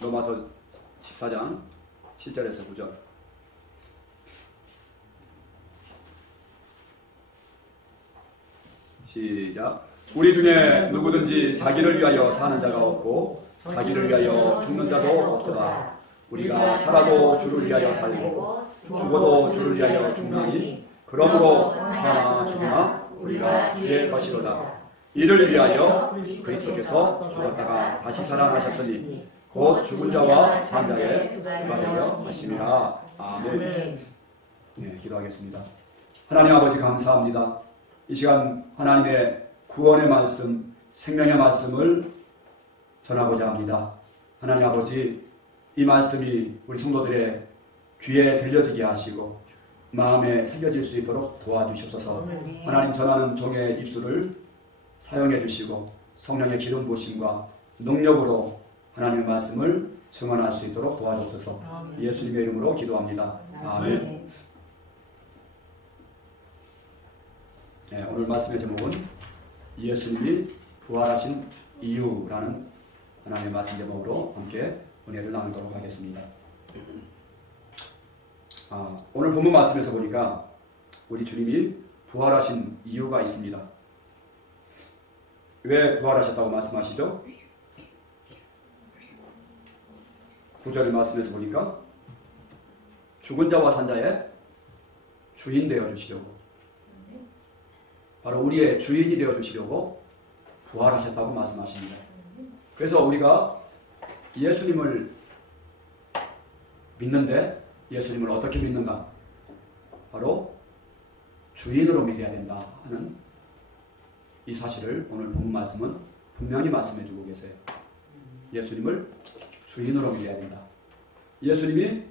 로마서 14장 7절에서 9절. 시작. 우리 중에 누구든지 자기를 위하여 사는 자가 없고 자기를 위하여 죽는 자도 없도다. 우리가 살아도 주를 위하여 살고 죽어도 주를 위하여 죽나니 그러므로 사나 죽으나 우리가 주의 것이로다. 이를 위하여 그리스도께서 죽었다가 다시 살아나셨으니 곧 죽은 자와 산 자의 주가 되려 하심이라. 아멘. 네, 기도하겠습니다. 하나님 아버지 감사합니다. 이 시간 하나님의 구원의 말씀, 생명의 말씀을 전하고자 합니다. 하나님 아버지, 이 말씀이 우리 성도들의 귀에 들려지게 하시고 마음에 새겨질 수 있도록 도와주시옵소서. 하나님, 전하는 종의 입술을 사용해 주시고 성령의 기름 부으심과 능력으로 하나님의 말씀을 증언할 수 있도록 도와주옵소서. 예수님의 이름으로 기도합니다. 아멘. 네, 오늘 말씀의 제목은 예수님이 부활하신 이유라는 하나님의 말씀 제목으로 함께 은혜를 나누도록 하겠습니다. 오늘 본문 말씀에서 보니까 우리 주님이 부활하신 이유가 있습니다. 왜 부활하셨다고 말씀하시죠? 9절 말씀에서 보니까 죽은 자와 산 자의 주인 되어 주시려고, 바로 우리의 주인이 되어 주시려고 부활하셨다고 말씀하십니다. 그래서 우리가 예수님을 믿는데 예수님을 어떻게 믿는가? 바로 주인으로 믿어야 된다 하는 이 사실을 오늘 본 말씀은 분명히 말씀해 주고 계세요. 예수님을 주인으로 믿어야 된다. 예수님이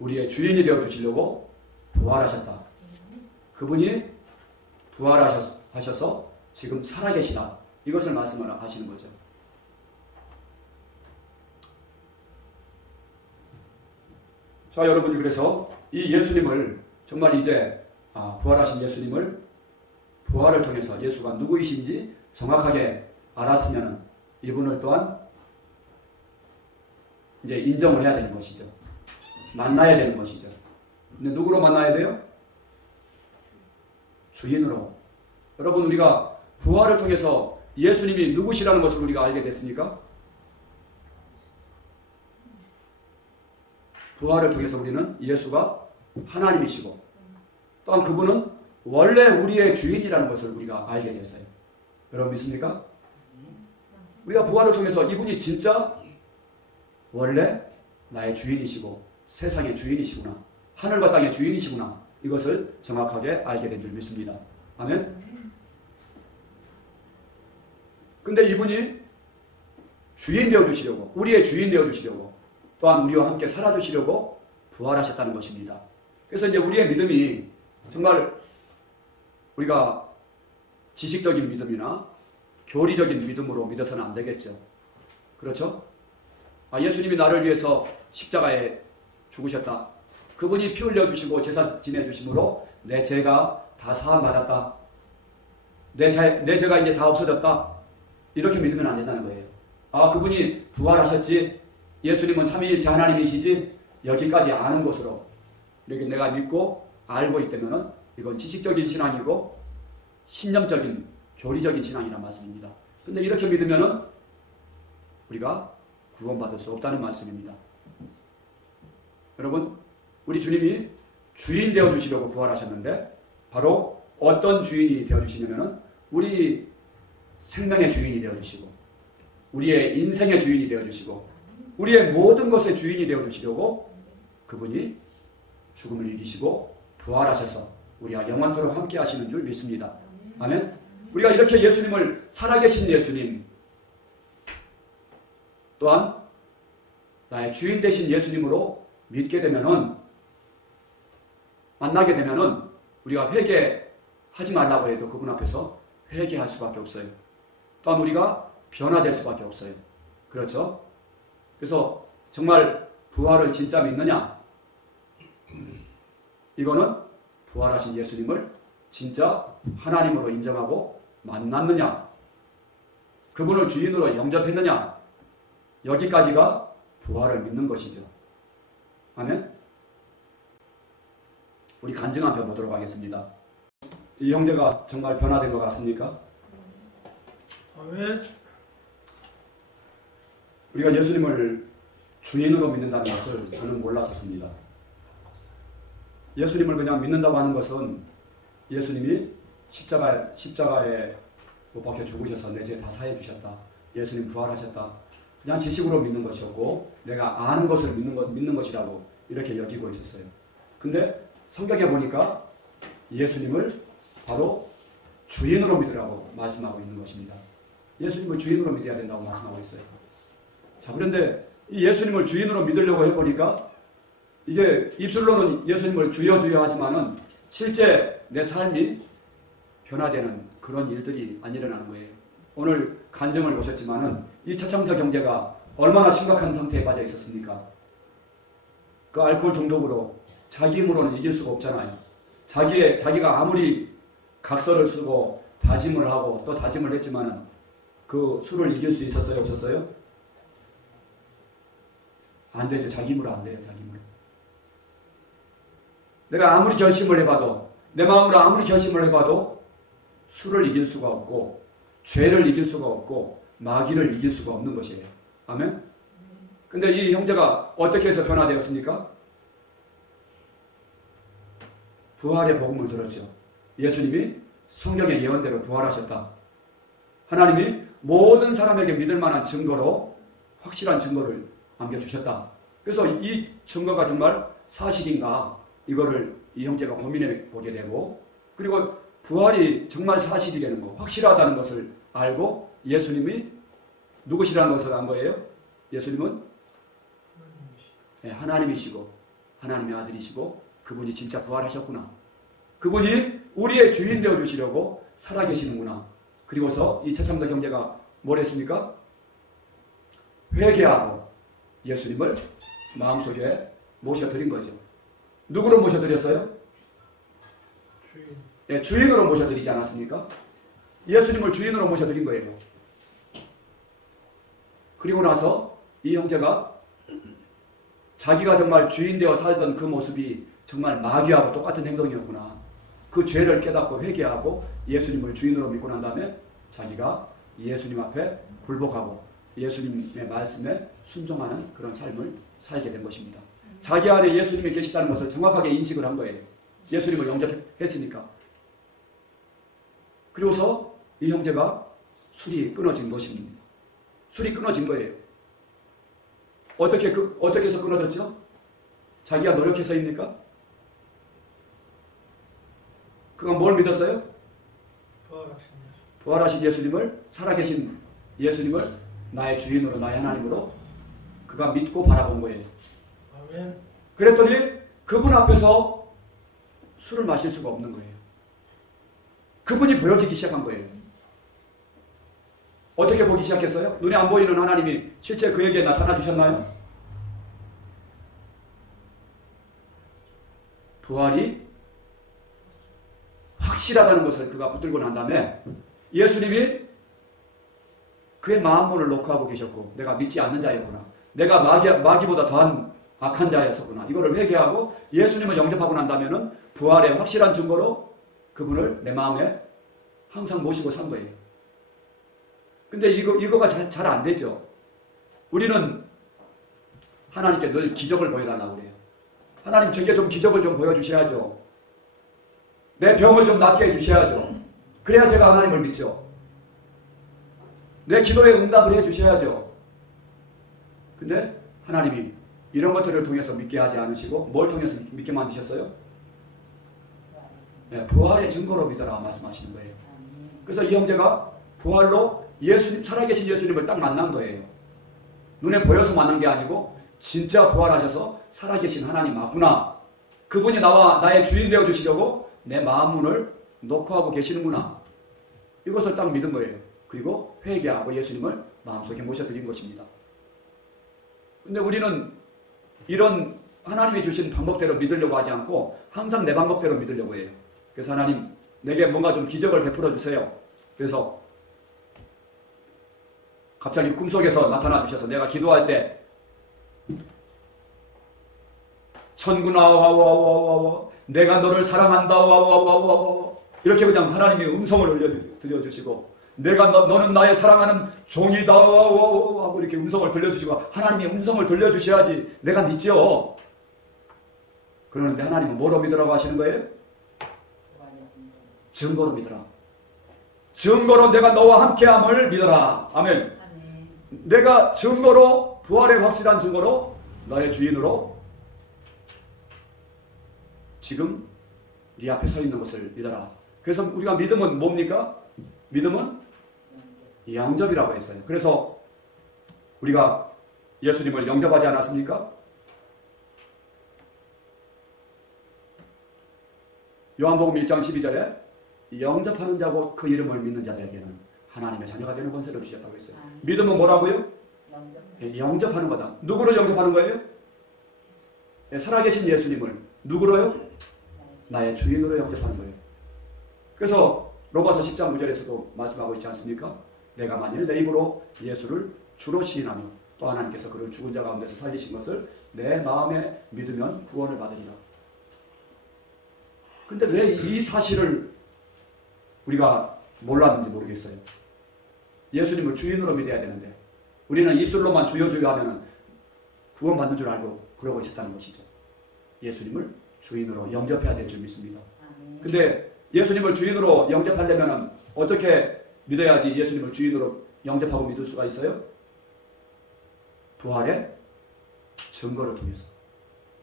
우리의 주인이 되어 주시려고 부활하셨다. 그분이 부활하셔서 지금 살아계시다. 이것을 말씀을 하시는 거죠. 자, 여러분이 그래서 이 예수님을 정말 이제 부활하신 예수님을 부활을 통해서 예수가 누구이신지 정확하게 알았으면 이분을 또한 이제 인정을 해야 되는 것이죠. 만나야 되는 것이죠. 근데 누구로 만나야 돼요? 주인으로. 여러분, 우리가 부활을 통해서 예수님이 누구시라는 것을 우리가 알게 됐습니까? 부활을 통해서 우리는 예수가 하나님이시고 또한 그분은 원래 우리의 주인이라는 것을 우리가 알게 됐어요. 여러분 믿습니까? 우리가 부활을 통해서 이분이 진짜 원래 나의 주인이시고 세상의 주인이시구나, 하늘과 땅의 주인이시구나, 이것을 정확하게 알게 된 줄 믿습니다. 아멘. 근데 이분이 주인 되어 주시려고, 우리의 주인 되어 주시려고, 또한 우리와 함께 살아주시려고 부활하셨다는 것입니다. 그래서 이제 우리의 믿음이 정말 우리가 지식적인 믿음이나 교리적인 믿음으로 믿어서는 안 되겠죠. 그렇죠? 예수님이 나를 위해서 십자가에 죽으셨다. 그분이 피 흘려주시고 제사 지내주심으로 내 죄가 다 사함받았다. 내 죄가 이제 다 없어졌다. 이렇게 믿으면 안 된다는 거예요. 그분이 부활하셨지, 예수님은 삼위일체 하나님이시지, 여기까지 아는 것으로 이렇게 내가 믿고 알고 있다면 이건 지식적인 신앙이고 신념적인 교리적인 신앙이란 말씀입니다. 근데 이렇게 믿으면 우리가 구원받을 수 없다는 말씀입니다. 여러분, 우리 주님이 주인 되어주시려고 부활하셨는데 바로 어떤 주인이 되어주시냐면 우리 생명의 주인이 되어주시고 우리의 인생의 주인이 되어주시고 우리의 모든 것의 주인이 되어주시려고 그분이 죽음을 이기시고 부활하셔서 우리와 영원토록 함께 하시는 줄 믿습니다. 아멘. 우리가 이렇게 예수님을, 살아계신 예수님, 또한 나의 주인 되신 예수님으로 믿게 되면은, 만나게 되면은 우리가 회개하지 말라고 해도 그분 앞에서 회개할 수밖에 없어요. 또한 우리가 변화될 수밖에 없어요. 그렇죠? 그래서 정말 부활을 진짜 믿느냐? 이거는 부활하신 예수님을 진짜 하나님으로 인정하고 만났느냐? 그분을 주인으로 영접했느냐? 여기까지가 부활을 믿는 것이죠. 아멘? 우리 간증 한편 보도록 하겠습니다. 이 형제가 정말 변화된 것 같습니까? 아멘. 우리가 예수님을 주인으로 믿는다는 것을 저는 몰랐었습니다. 예수님을 그냥 믿는다고 하는 것은 예수님이 십자가에 못 박혀 죽으셔서 내 죄 다 사해 주셨다. 예수님 부활하셨다. 그냥 지식으로 믿는 것이었고 내가 아는 것을 믿는 것이라고 이렇게 여기고 있었어요. 근데 성경에 보니까 예수님을 바로 주인으로 믿으라고 말씀하고 있는 것입니다. 예수님을 주인으로 믿어야 된다고 말씀하고 있어요. 자, 그런데 이 예수님을 주인으로 믿으려고 해보니까 이게 입술로는 예수님을 주여 하지만은 실제 내 삶이 변화되는 그런 일들이 안 일어나는 거예요. 오늘 간증을 보셨지만은 이 차창석 형제가 얼마나 심각한 상태에 빠져 있었습니까? 그 알코올 중독으로 자기 힘으로는 이길 수가 없잖아요. 자기가 아무리 각서를 쓰고 다짐을 하고 또 다짐을 했지만은 그 술을 이길 수 있었어요? 없었어요? 안 되죠. 자기 힘으로 안 돼요. 자기 힘으로. 내가 아무리 결심을 해봐도 내 마음으로 아무리 결심을 해봐도 술을 이길 수가 없고 죄를 이길 수가 없고 마귀를 이길 수가 없는 것이에요. 아멘? 근데 이 형제가 어떻게 해서 변화되었습니까? 부활의 복음을 들었죠. 예수님이 성경의 예언대로 부활하셨다. 하나님이 모든 사람에게 믿을 만한 증거로 확실한 증거를 남겨주셨다. 그래서 이 증거가 정말 사실인가 이거를 이 형제가 고민해 보게 되고 그리고 부활이 정말 사실이라는 거 확실하다는 것을 알고 예수님이 누구시라는 것을 안 거예요. 예수님은 하나님이시고 하나님의 아들이시고 그분이 진짜 부활하셨구나. 그분이 우리의 주인 되어주시려고 살아계시는구나. 그리고서 이 차창석 형제가 뭘 했습니까? 회개하고 예수님을 마음속에 모셔드린 거죠. 누구로 모셔드렸어요? 주인으로 모셔드리지 않았습니까? 예수님을 주인으로 모셔드린 거예요. 그리고 나서 이 형제가 자기가 정말 주인 되어 살던 그 모습이 정말 마귀하고 똑같은 행동이었구나. 그 죄를 깨닫고 회개하고 예수님을 주인으로 믿고 난 다음에 자기가 예수님 앞에 굴복하고 예수님의 말씀에 순종하는 그런 삶을 살게 된 것입니다. 자기 안에 예수님이 계시다는 것을 정확하게 인식을 한 거예요. 예수님을 영접했으니까. 그리고서 이 형제가 술이 끊어진 것입니다. 술이 끊어진 거예요. 어떻게 해서 끊어졌죠? 자기가 노력해서입니까? 그건 뭘 믿었어요? 부활하신 예수님을, 살아계신 예수님을 나의 주인으로, 나의 하나님으로 그가 믿고 바라본 거예요. 아멘. 그랬더니 그분 앞에서 술을 마실 수가 없는 거예요. 그분이 보여지기 시작한 거예요. 어떻게 보기 시작했어요? 눈에 안 보이는 하나님이 실제 그에게 나타나 주셨나요? 부활이 확실하다는 것을 그가 붙들고 난 다음에 예수님이 그의 마음문을 놓고 하고 계셨고 내가 믿지 않는 자였구나. 내가 마귀보다 더한 악한 자였었구나. 이거를 회개하고 예수님을 영접하고 난다면은 부활의 확실한 증거로 그분을 내 마음에 항상 모시고 산 거예요. 근데 이거가 잘 안 되죠. 우리는 하나님께 늘 기적을 보여달라고 그래요. 하나님 제게 좀 기적을 좀 보여주셔야죠. 내 병을 좀 낫게 해주셔야죠. 그래야 제가 하나님을 믿죠. 내 기도에 응답을 해주셔야죠. 근데 하나님이 이런 것들을 통해서 믿게 하지 않으시고 뭘 통해서 믿게 만드셨어요? 네, 부활의 증거로 믿어라 말씀하시는 거예요. 그래서 이 형제가 부활로 살아계신 예수님을 딱 만난 거예요. 눈에 보여서 만난 게 아니고 진짜 부활하셔서 살아계신 하나님 맞구나. 그분이 나의 주인 되어주시려고 내 마음문을 놓고 하고 계시는구나. 이것을 딱 믿은 거예요. 그리고 회개하고 예수님을 마음속에 모셔드린 것입니다. 근데 우리는 이런 하나님이 주신 방법대로 믿으려고 하지 않고 항상 내 방법대로 믿으려고 해요. 그래서 하나님 내게 뭔가 좀 기적을 베풀어 주세요. 그래서 갑자기 꿈속에서 나타나 주셔서 내가 기도할 때 천군아 와와와와와 내가 너를 사랑한다 와와와와와 이렇게 그냥 하나님의 음성을 들려주시고 내가 너는 나의 사랑하는 종이다 와와와 하고 이렇게 음성을 들려주시고 하나님의 음성을 들려주셔야지 내가 믿지요. 그러는데 하나님은 뭐로 믿으라고 하시는 거예요? 증거로 믿어라. 증거로 내가 너와 함께함을 믿어라. 아멘. 내가 증거로 부활의 확실한 증거로 너의 주인으로 지금 네 앞에 서 있는 것을 믿어라. 그래서 우리가 믿음은 뭡니까? 믿음은 영접이라고 했어요. 그래서 우리가 예수님을 영접하지 않았습니까? 요한복음 1장 12절에 영접하는 자고 그 이름을 믿는 자들에게는 하나님의 자녀가 되는 권세를 주셨다고 했어요. 믿음은 뭐라고요? 영접하는 거다. 누구를 영접하는 거예요? 살아계신 예수님을. 누구로요? 나의 주인으로 영접하는 거예요. 그래서 로마서 10장 9절에서도 말씀하고 있지 않습니까? 내가 만일 내 입으로 예수를 주로 시인하며 또 하나님께서 그를 죽은 자 가운데서 살리신 것을 내 마음에 믿으면 구원을 받으리라. 근데 왜 이 사실을 우리가 몰랐는지 모르겠어요. 예수님을 주인으로 믿어야 되는데 우리는 입술로만 주여 주여 하면 구원받는 줄 알고 그러고 있었다는 것이죠. 예수님을 주인으로 영접해야 될 줄 믿습니다. 근데 예수님을 주인으로 영접하려면 어떻게 믿어야지 예수님을 주인으로 영접하고 믿을 수가 있어요? 부활의 증거를 통해서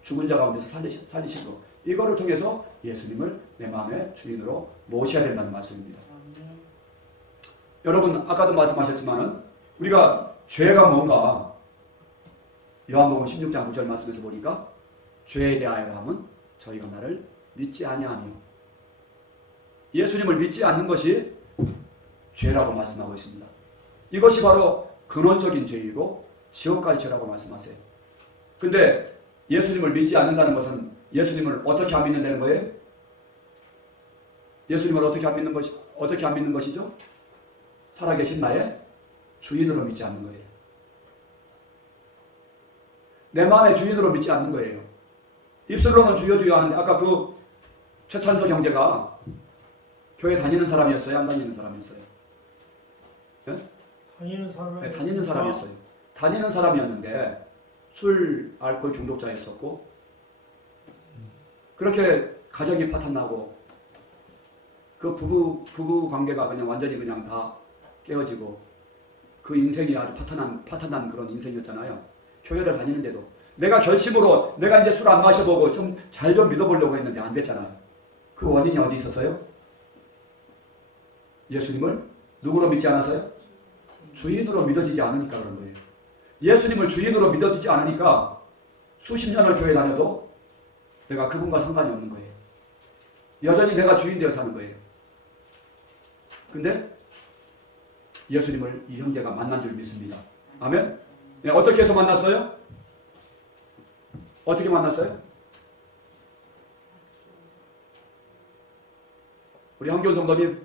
죽은 자 가운데서 살리신 것 이거를 통해서 예수님을 내 마음의 주인으로 모셔야 된다는 말씀입니다. 여러분 아까도 말씀하셨지만 우리가 죄가 뭔가 요한복음 16장 9절 말씀에서 보니까 죄에 대하여 함은 저희가 나를 믿지 아니하며 예수님을 믿지 않는 것이 죄라고 말씀하고 있습니다. 이것이 바로 근원적인 죄이고 지옥갈 죄라고 말씀하세요. 근데 예수님을 믿지 않는다는 것은 예수님을 어떻게 안 믿는다는 거예요? 예수님을 어떻게 안 믿는 것이죠? 살아계신 나의 주인으로 믿지 않는 거예요. 내 마음의 주인으로 믿지 않는 거예요. 입술로는 주여 주여 하는데 아까 그 최찬석 형제가 교회 다니는 사람이었어요? 안 다니는 사람이었어요? 네? 다니는 사람이었어요. 다니는 사람이었는데 술, 알코올 중독자였었고 그렇게 가정이 파탄나고 그 부부 관계가 그냥 완전히 그냥 다 깨어지고 그 인생이 아주 파탄난 그런 인생이었잖아요. 교회를 다니는데도 내가 결심으로 내가 이제 술 안 마셔보고 좀 잘 좀 믿어보려고 했는데 안 됐잖아요. 그 원인이 어디 있었어요? 예수님을 누구로 믿지 않았어요? 주인으로 믿어지지 않으니까 그런 거예요. 예수님을 주인으로 믿어지지 않으니까 수십 년을 교회 다녀도 내가 그분과 상관이 없는 거예요. 여전히 내가 주인 되어 사는 거예요. 근데 예수님을 이 형제가 만난 줄 믿습니다. 아멘? 네, 어떻게 해서 만났어요? 어떻게 만났어요? 우리 한교훈 성도님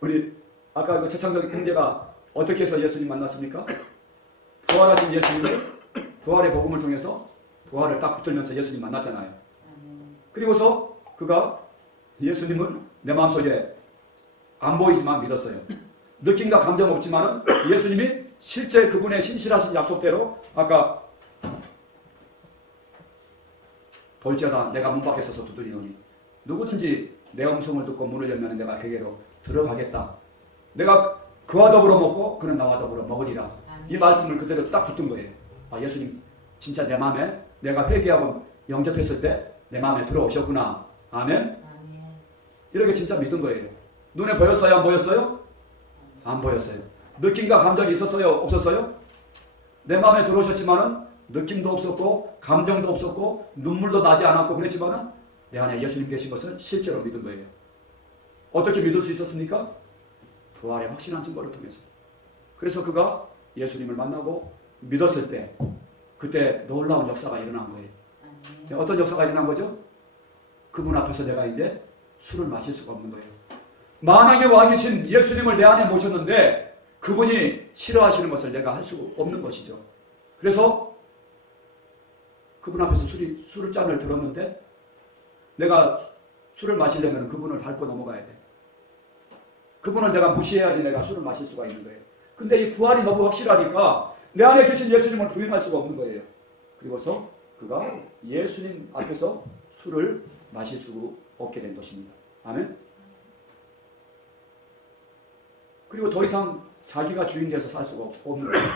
우리 아까 그 최창덕 형제가 어떻게 해서 예수님 만났습니까? 부활하신 예수님을 부활의 복음을 통해서 부활을 딱 붙들면서 예수님 만났잖아요. 그리고서 그가 예수님을 내 마음속에 안 보이지만 믿었어요. 느낌과 감정 없지만 예수님이 실제 그분의 신실하신 약속대로 아까 볼지어다 내가 문 밖에 서서 두드리노니 누구든지 내 음성을 듣고 문을 열면 내가 그에게로 들어가겠다. 내가 그와 더불어 먹고 그는 나와 더불어 먹으리라. 이 말씀을 그대로 딱 붙든 거예요. 아, 예수님 진짜 내 마음에 내가 회개하고 영접했을 때 내 마음에 들어오셨구나. 아멘? 이렇게 진짜 믿은 거예요. 눈에 보였어요? 안 보였어요? 안 보였어요. 느낌과 감정이 있었어요? 없었어요? 내 마음에 들어오셨지만은 느낌도 없었고 감정도 없었고 눈물도 나지 않았고 그랬지만은 내 안에 예수님 계신 것을 실제로 믿은 거예요. 어떻게 믿을 수 있었습니까? 부활의 확신한 증거를 통해서. 그래서 그가 예수님을 만나고 믿었을 때 그때 놀라운 역사가 일어난 거예요. 어떤 역사가 일어난 거죠? 그분 앞에서 내가 이제 술을 마실 수가 없는 거예요. 만왕의 왕이신 예수님을 내 안에 모셨는데 그분이 싫어하시는 것을 내가 할 수 없는 것이죠. 그래서 그분 앞에서 술을 잔을 들었는데 내가 술을 마시려면 그분을 밟고 넘어가야 돼. 그분을 내가 무시해야지 내가 술을 마실 수가 있는 거예요. 근데 이 부활이 너무 확실하니까 내 안에 계신 예수님을 부인할 수가 없는 거예요. 그리고서 그가 예수님 앞에서 술을 마실 수 없게 된 것입니다. 아멘. 그리고 더 이상 자기가 주인 되어서 살 수가 없는 거예요.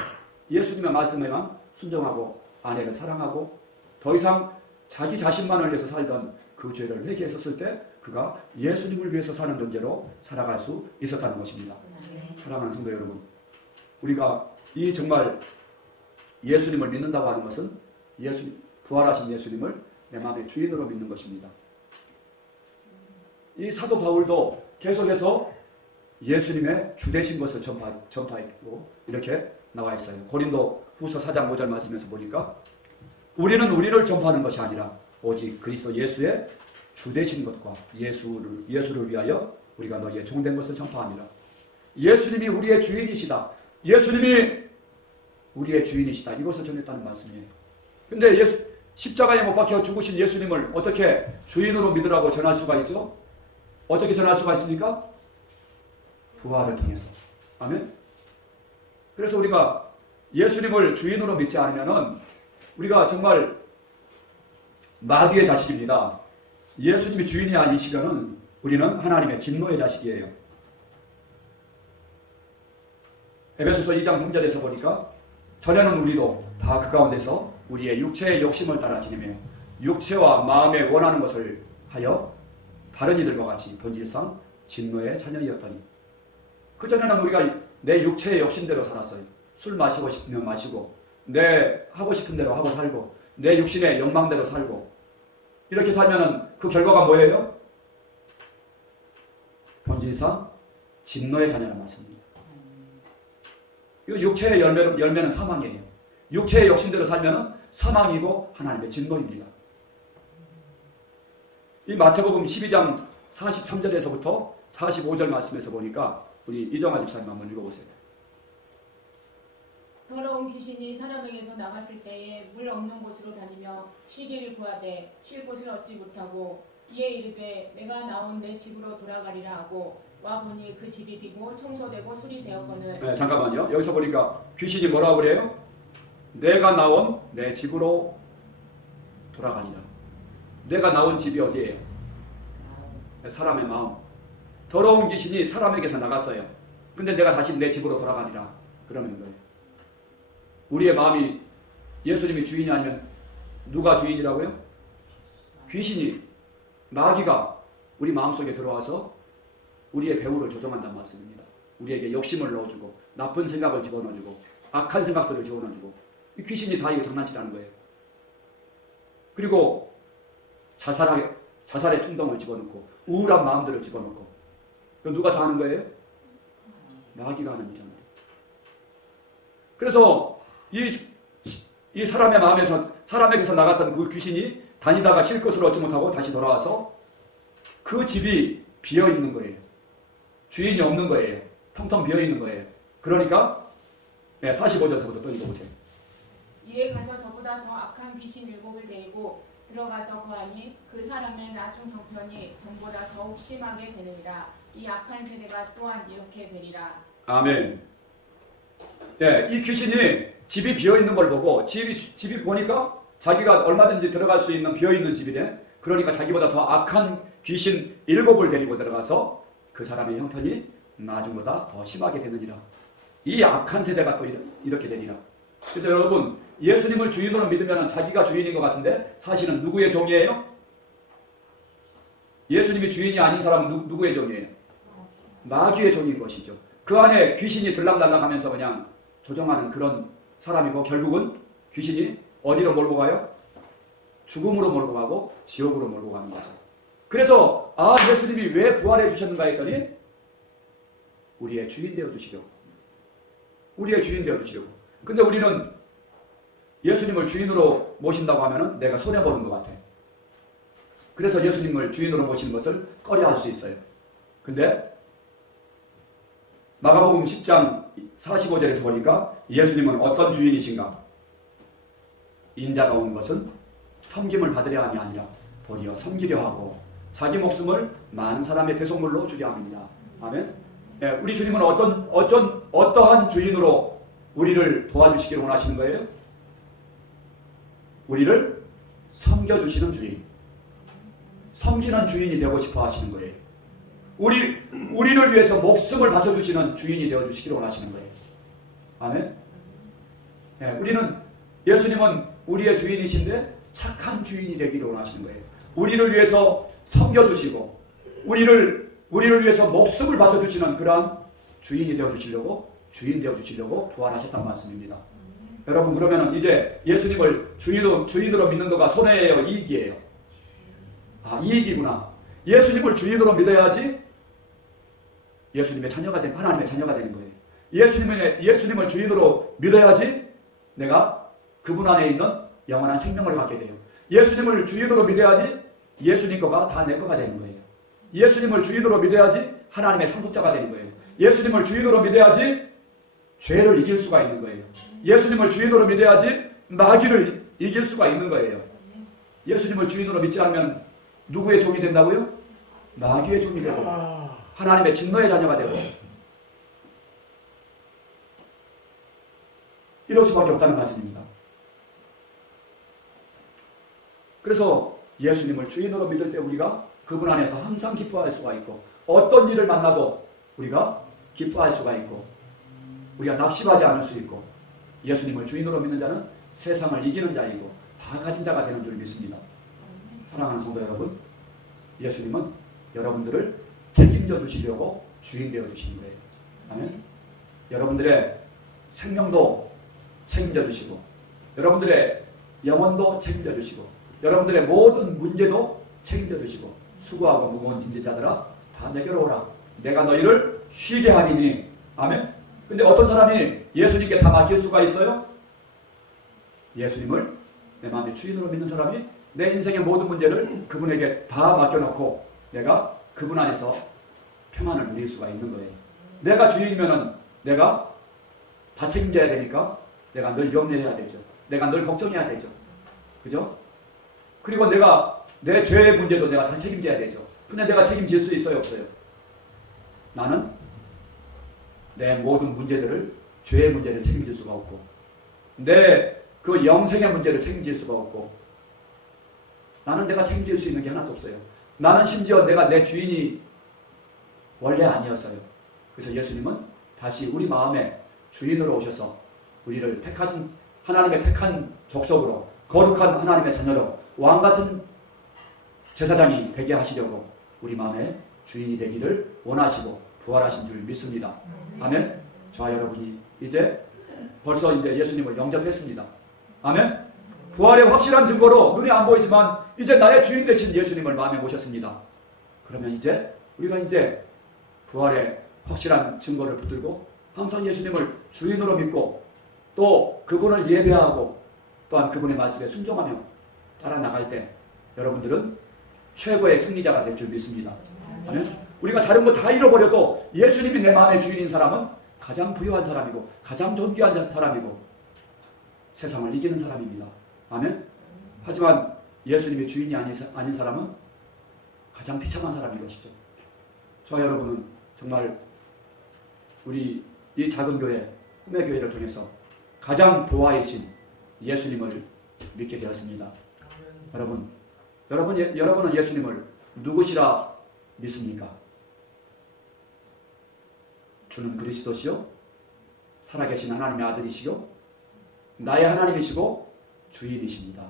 예수님의 말씀에만 순종하고 아내를 사랑하고 더 이상 자기 자신만을 위해서 살던 그 죄를 회개했었을 때 그가 예수님을 위해서 사는 존재로 살아갈 수 있었다는 것입니다. 사랑하는 성도 여러분, 우리가 이 정말 예수님을 믿는다고 하는 것은 부활하신 예수님을 내 마음의 주인으로 믿는 것입니다. 이 사도 바울도 계속해서 예수님의 주되신 것을 전파했고 이렇게 나와 있어요. 고린도 후서 4장 5절 말씀에서 보니까 우리는 우리를 전파하는 것이 아니라 오직 그리스도 예수의 주되신 것과 예수를 위하여 우리가 너희의 종된 것을 전파합니다. 예수님이 우리의 주인이시다. 예수님이 우리의 주인이시다. 이것을 전했다는 말씀이에요. 근데 십자가에 못 박혀 죽으신 예수님을 어떻게 주인으로 믿으라고 전할 수가 있죠? 어떻게 전할 수가 있습니까? 부활을 통해서. 아멘. 그래서 우리가 예수님을 주인으로 믿지 않으면은 우리가 정말 마귀의 자식입니다. 예수님이 주인이 아니시면은 우리는 하나님의 진노의 자식이에요. 에베소서 2장 3절에서 보니까 전에는 우리도 다 그 가운데서 우리의 육체의 욕심을 따라 지내며 육체와 마음에 원하는 것을 하여 다른 이들과 같이 본질상 진노의 자녀이었더니 그전에는 우리가 내 육체의 욕심대로 살았어요. 술 마시고 싶으면 마시고 내 하고 싶은 대로 하고 살고 내 육신의 욕망대로 살고 이렇게 살면은 그 결과가 뭐예요? 본질상 진노의 자녀란 말씀입니다. 이 육체의 열매는 사망이에요. 육체의 욕심대로 살면은 사망이고 하나님의 진노입니다. 이 마태복음 12장 43절에서부터 45절 말씀에서 보니까 우리 이정아 집사님 한번 읽어보세요. 더러운 귀신이 사람에게서 나갔을 때에 물 없는 곳으로 다니며 쉬기를 구하되 쉴 곳을 얻지 못하고 이에 이르되 내가 나온 내 집으로 돌아가리라 하고 와보니 그 집이 비고 청소되고 술이 되었거늘. 네, 잠깐만요. 여기서 보니까 귀신이 뭐라고 그래요? 내가 나온 내 집으로 돌아가니라. 내가 나온 집이 어디예요? 사람의 마음. 더러운 귀신이 사람에게서 나갔어요. 근데 내가 다시 내 집으로 돌아가니라. 그러는 거예요. 우리의 마음이 예수님이 주인이 아니면 누가 주인이라고요? 귀신이, 마귀가 우리 마음속에 들어와서 우리의 배후를 조종한다는 말씀입니다. 우리에게 욕심을 넣어주고 나쁜 생각을 집어넣어주고 악한 생각들을 집어넣어주고 이 귀신이 다 이거 장난치라는 거예요. 그리고 자살의 충동을 집어넣고 우울한 마음들을 집어넣고 누가 다 하는 거예요? 마귀가 하는 일입니다. 그래서 이 사람의 마음에서 사람에게서 나갔던 그 귀신이 다니다가 쉴 것을 얻지 못하고 다시 돌아와서 그 집이 비어 있는 거예요. 주인이 없는 거예요. 텅텅 비어 있는 거예요. 그러니까 45절서부터 또 읽어보세요. 이에 가서 저보다 더 악한 귀신 7을 데리고 들어가서 거하니 그 사람의 나중 형편이 전보다 더욱 심하게 되느니라. 이 악한 세대가 또한 이렇게 되리라. 아멘. 네, 이 귀신이 집이 비어 있는 걸 보고 집이 보니까 자기가 얼마든지 들어갈 수 있는 비어 있는 집이네. 그러니까 자기보다 더 악한 귀신 7을 데리고 들어가서 그 사람의 형편이 나중보다 더 심하게 되느니라. 이 악한 세대가 또 이렇게 되니라. 그래서 여러분 예수님을 주인으로 믿으면 자기가 주인인 것 같은데 사실은 누구의 종이에요? 예수님이 주인이 아닌 사람은 누구의 종이에요? 마귀의 종인 것이죠. 그 안에 귀신이 들락날락하면서 그냥 조종하는 그런 사람이고 결국은 귀신이 어디로 몰고 가요? 죽음으로 몰고 가고 지옥으로 몰고 가는 거죠. 그래서 예수님이 왜 부활해 주셨는가 했더니 우리의 주인 되어 주시려고. 우리의 주인 되어 주시려고. 근데 우리는 예수님을 주인으로 모신다고 하면은 내가 손해보는 것 같아. 그래서 예수님을 주인으로 모시는 것을 꺼려할 수 있어요. 근데 마가복음 10장 45절에서 보니까 예수님은 어떤 주인이신가? 인자가 온 것은 섬김을 받으려 함이 아니라 도리어 섬기려 하고 자기 목숨을 많은 사람의 대속물로 주려 합니다. 아멘. 예, 우리 주님은 어떠한 주인으로 우리를 도와주시기를 원하시는 거예요? 우리를 섬겨주시는 주인, 섬기는 주인이 되고 싶어 하시는 거예요. 우리를 위해서 목숨을 바쳐주시는 주인이 되어주시기를 원하시는 거예요. 아멘. 예, 예수님은 우리의 주인이신데 착한 주인이 되기를 원하시는 거예요. 우리를 위해서 섬겨주시고 우리를 위해서 목숨을 바쳐주시는 그러한 주인이 주인 되어주시려고 부활하셨단 말씀입니다. 여러분, 그러면 이제 예수님을 주인으로 믿는 거가 손해예요, 이익이에요? 이익이구나. 예수님을 주인으로 믿어야지 예수님의 자녀가 하나님의 자녀가 되는 거예요. 예수님을 주인으로 믿어야지 내가 그분 안에 있는 영원한 생명을 갖게 돼요. 예수님을 주인으로 믿어야지 예수님 거가 다 내 거가 되는 거예요. 예수님을 주인으로 믿어야지 하나님의 상속자가 되는 거예요. 예수님을 주인으로 믿어야지 죄를 이길 수가 있는 거예요. 예수님을 주인으로 믿어야지 마귀를 이길 수가 있는 거예요. 예수님을 주인으로 믿지 않으면 누구의 종이 된다고요? 마귀의 종이 되고 하나님의 진노의 자녀가 되고 이럴 수밖에 없다는 말씀입니다. 그래서 예수님을 주인으로 믿을 때 우리가 그분 안에서 항상 기뻐할 수가 있고 어떤 일을 만나도 우리가 기뻐할 수가 있고 우리가 낙심하지 않을 수 있고 예수님을 주인으로 믿는 자는 세상을 이기는 자이고 다 가진 자가 되는 줄 믿습니다. 사랑하는 성도 여러분, 예수님은 여러분들을 책임져 주시려고 주인 되어 주시는 거예요. 아멘. 여러분들의 생명도 책임져 주시고 여러분들의 영혼도 책임져 주시고 여러분들의 모든 문제도 책임져 주시고 수고하고 무거운 짐진자들아 다 내게로 오라. 내가 너희를 쉬게 하리니. 아멘. 근데 어떤 사람이 예수님께 다 맡길 수가 있어요? 예수님을 내 마음의 주인으로 믿는 사람이 내 인생의 모든 문제를 그분에게 다 맡겨놓고 내가 그분 안에서 평안을 누릴 수가 있는 거예요. 내가 주인이면은 내가 다 책임져야 되니까 내가 늘 염려해야 되죠. 내가 늘 걱정해야 되죠. 그죠? 그리고 내가 내 죄의 문제도 내가 다 책임져야 되죠. 근데 내가 책임질 수 있어요, 없어요? 나는 내 모든 문제들을, 죄의 문제를 책임질 수가 없고 내 그 영생의 문제를 책임질 수가 없고 나는 내가 책임질 수 있는 게 하나도 없어요. 나는 심지어 내가 내 주인이 원래 아니었어요. 그래서 예수님은 다시 우리 마음에 주인으로 오셔서 우리를 하나님의 택한 족속으로 거룩한 하나님의 자녀로 왕같은 제사장이 되게 하시려고 우리 마음에 주인이 되기를 원하시고 부활하신 줄 믿습니다. 아멘. 저와 여러분이 벌써 예수님을 영접했습니다. 아멘. 부활의 확실한 증거로 눈에 안 보이지만 이제 나의 주인 되신 예수님을 마음에 모셨습니다. 그러면 우리가 부활의 확실한 증거를 붙들고 항상 예수님을 주인으로 믿고 또 그분을 예배하고 또한 그분의 말씀에 순종하며 따라 나갈 때 여러분들은 최고의 승리자가 될 줄 믿습니다. 아멘. 우리가 다른 거 다 잃어버려도 예수님이 내 마음의 주인인 사람은 가장 부유한 사람이고 가장 존귀한 사람이고 세상을 이기는 사람입니다. 아멘. 하지만 예수님이 주인이 아닌 사람은 가장 비참한 사람인 것이죠. 저와 여러분은 정말 우리 이 작은 교회, 꿈의 교회를 통해서 가장 보아이신 예수님을 믿게 되었습니다. 여러분은 예수님을 누구시라 믿습니까? 주는 그리스도시요 살아계신 하나님의 아들이시요 나의 하나님이시고 주인이십니다.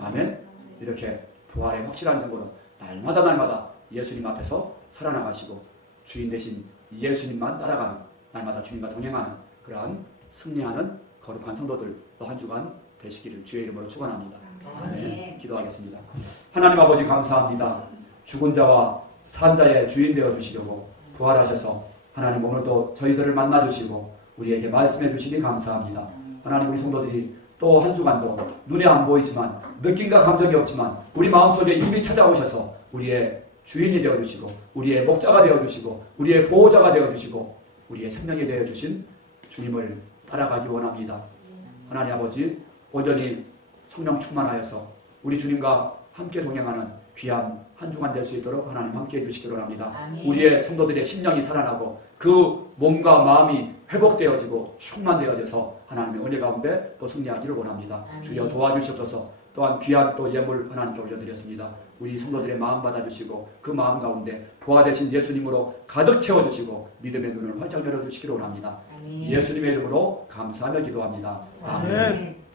아멘. 이렇게 부활의 확실한 증거로 날마다 예수님 앞에서 살아나가시고 주인 대신 예수님만 따라가는 날마다 주님과 동행하는 그러한 승리하는 거룩한 성도들 또 한 주간 되시기를 주의 이름으로 축원합니다. 아멘. 기도하겠습니다. 하나님 아버지 감사합니다. 죽은 자와 산 자의 주인 되어 주시려고 부활하셔서 하나님 오늘도 저희들을 만나 주시고 우리에게 말씀해 주시니 감사합니다. 하나님 우리 성도들이 또 한 주간도 눈에 안 보이지만 느낌과 감정이 없지만 우리 마음속에 이미 찾아오셔서 우리의 주인이 되어주시고 우리의 목자가 되어주시고 우리의 보호자가 되어주시고 우리의 생명이 되어 주신 주님을 따라가기 원합니다. 하나님 아버지, 온전히 성령 충만하여서 우리 주님과 함께 동행하는 귀한 한 주간 될 수 있도록 하나님 함께 해주시기 원합니다. 아멘. 우리의 성도들의 심령이 살아나고 그 몸과 마음이 회복되어지고 충만되어져서 하나님의 은혜 가운데 또 승리하기를 원합니다. 아멘. 주여 도와주시옵소서. 또한 귀한 또 예물 하나님께 올려드렸습니다. 우리 성도들의 마음 받아주시고 그 마음 가운데 부활 되신 예수님으로 가득 채워주시고 믿음의 눈을 활짝 열어주시기를 원합니다. 아멘. 예수님의 이름으로 감사하며 기도합니다. 아멘. 아멘.